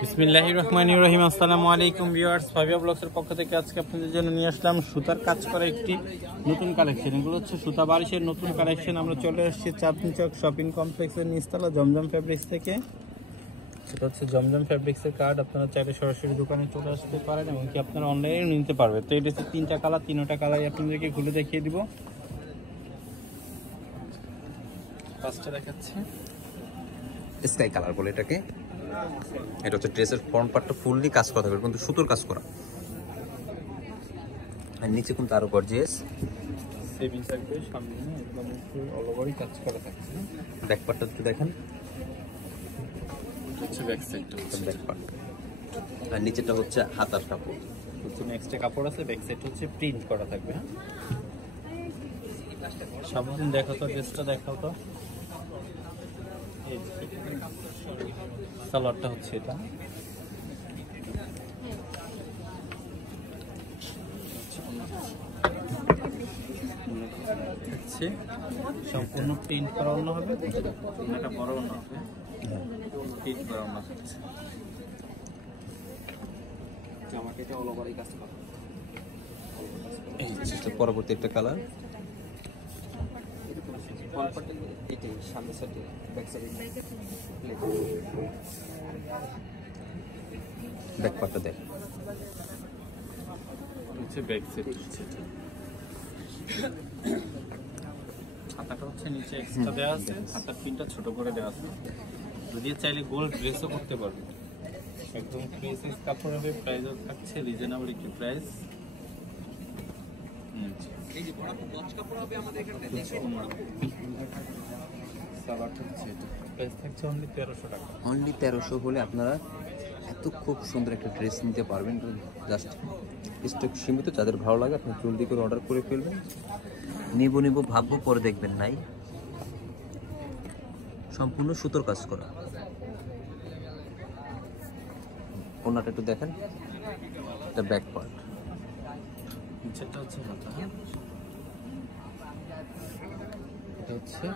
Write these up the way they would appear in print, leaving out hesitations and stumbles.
বিসমিল্লাহির রহমানির রহিম। আসসালামু আলাইকুম ভিউয়ার্স, ফাবিয়া ব্লগসের পক্ষ থেকে আজকে আপনাদের জন্য নিয়ে আসলাম সুতার কাজ করা একটি নতুন কালেকশন। এগুলো হচ্ছে সুতা বারিশের নতুন কালেকশন। আমরা চলে আসছি চাঁদনী চক শপিং কমপ্লেক্সের নিচতলা জমজম ফ্যাব্রিক্স থেকে। সেটা হচ্ছে জমজম ফ্যাব্রিক্সের কার্ড। আপনারা চাইলে সরাসরি দোকানে চলে আসতে পারেন এবং কি আপনারা অনলাইনে নিতে পারবেন। তো এটা হচ্ছে তিনটা কালার, তিনটা কালারই আপনাদেরকে খুলে দেখিয়ে দিব। ফার্স্টে দেখাচ্ছি স্কাই কালার বলে এটাকে। এটা হচ্ছে ড্রেসের ফ্রন্ট পার্টটা ফুললি কাজ করা থাকবে, কিন্তু সুতোর কাজ করা, আর নিচে কিন্তু আরো গর্জিয়াস সেভিং থাকবে, সামনে একদম একটু অল ওভারই কাজ করা থাকবে। ব্যাক পার্টটা একটু দেখেন, হচ্ছে ব্যাক সাইডটা, ব্যাক পার্ট, আর নিচেটা হচ্ছে হাতার কাপড়। পিছনে এক্সট্রা কাপড় আছে, ব্যাক সাইড হচ্ছে প্রিন্ট করা থাকবে। হ্যাঁ, সামনে দেখাও তো, ড্রেসটা দেখাও তো। সালোয়ারটা হচ্ছে এটা, সম্পূর্ণ প্রিন্ট করা অন্য হবে, এটা বড় অন্য হবে, প্রিন্ট করা অন্য হচ্ছে। জামাটা এটা অল ওভারই কাজ করা। এই যে পরবর্তী একটা কালার, এটাই সামনের সাইডে, ব্যাক সাইডে ব্যাক পার্টটা দেখ, হচ্ছে ব্যাক সাইড হচ্ছে এটা। হাতাটা হচ্ছে নিচে এক্সট্রা দেওয়া আছে, হাতার পিনটা ছোট করে দেওয়া আছে। যদি চাইলে গোল্ড ড্রেসও করতে পারবে, একদম ফ্রি সাইজ কাপড় হবে। প্রাইসও থাকছে রিজনেবল একটি প্রাইস। অনলি 1300 হলে আপনারা এত খুব সুন্দর একটা ড্রেস নিতে পারবেন। জাস্ট স্টক সীমিত, যাদের ভালো লাগে আপনি জলদি করে অর্ডার করে ফেলবেন। নিব ভাববো পরে দেখবেন নাই, সম্পূর্ণ সুতোর কাজ করা। ওনাটা একটু দেখেন, এটা ব্যাক পার্ট, নিচেরটা হচ্ছে হাতা, এটা হচ্ছে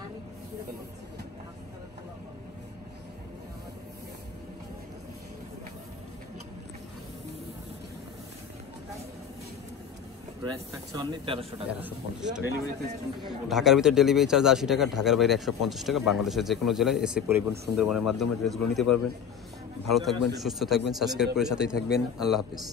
প্রাইস থাকছে অনলি 1300 টাকা। 1350 টাকা। ডেলিভারি সিস্টেম ঢাকার ভিতরে ডেলিভারি চার্জ 80 টাকা, ঢাকার বাইরে 150 টাকা। বাংলাদেশের যে কোনো জেলায় এসে পরিবহন সুন্দরবনের মাধ্যমে ড্রেসগুলো নিতে পারবেন। ভালো থাকবেন, সুস্থ থাকবেন, সাবস্ক্রাইব করে সাথেই থাকবেন। আল্লাহ হাফিজ।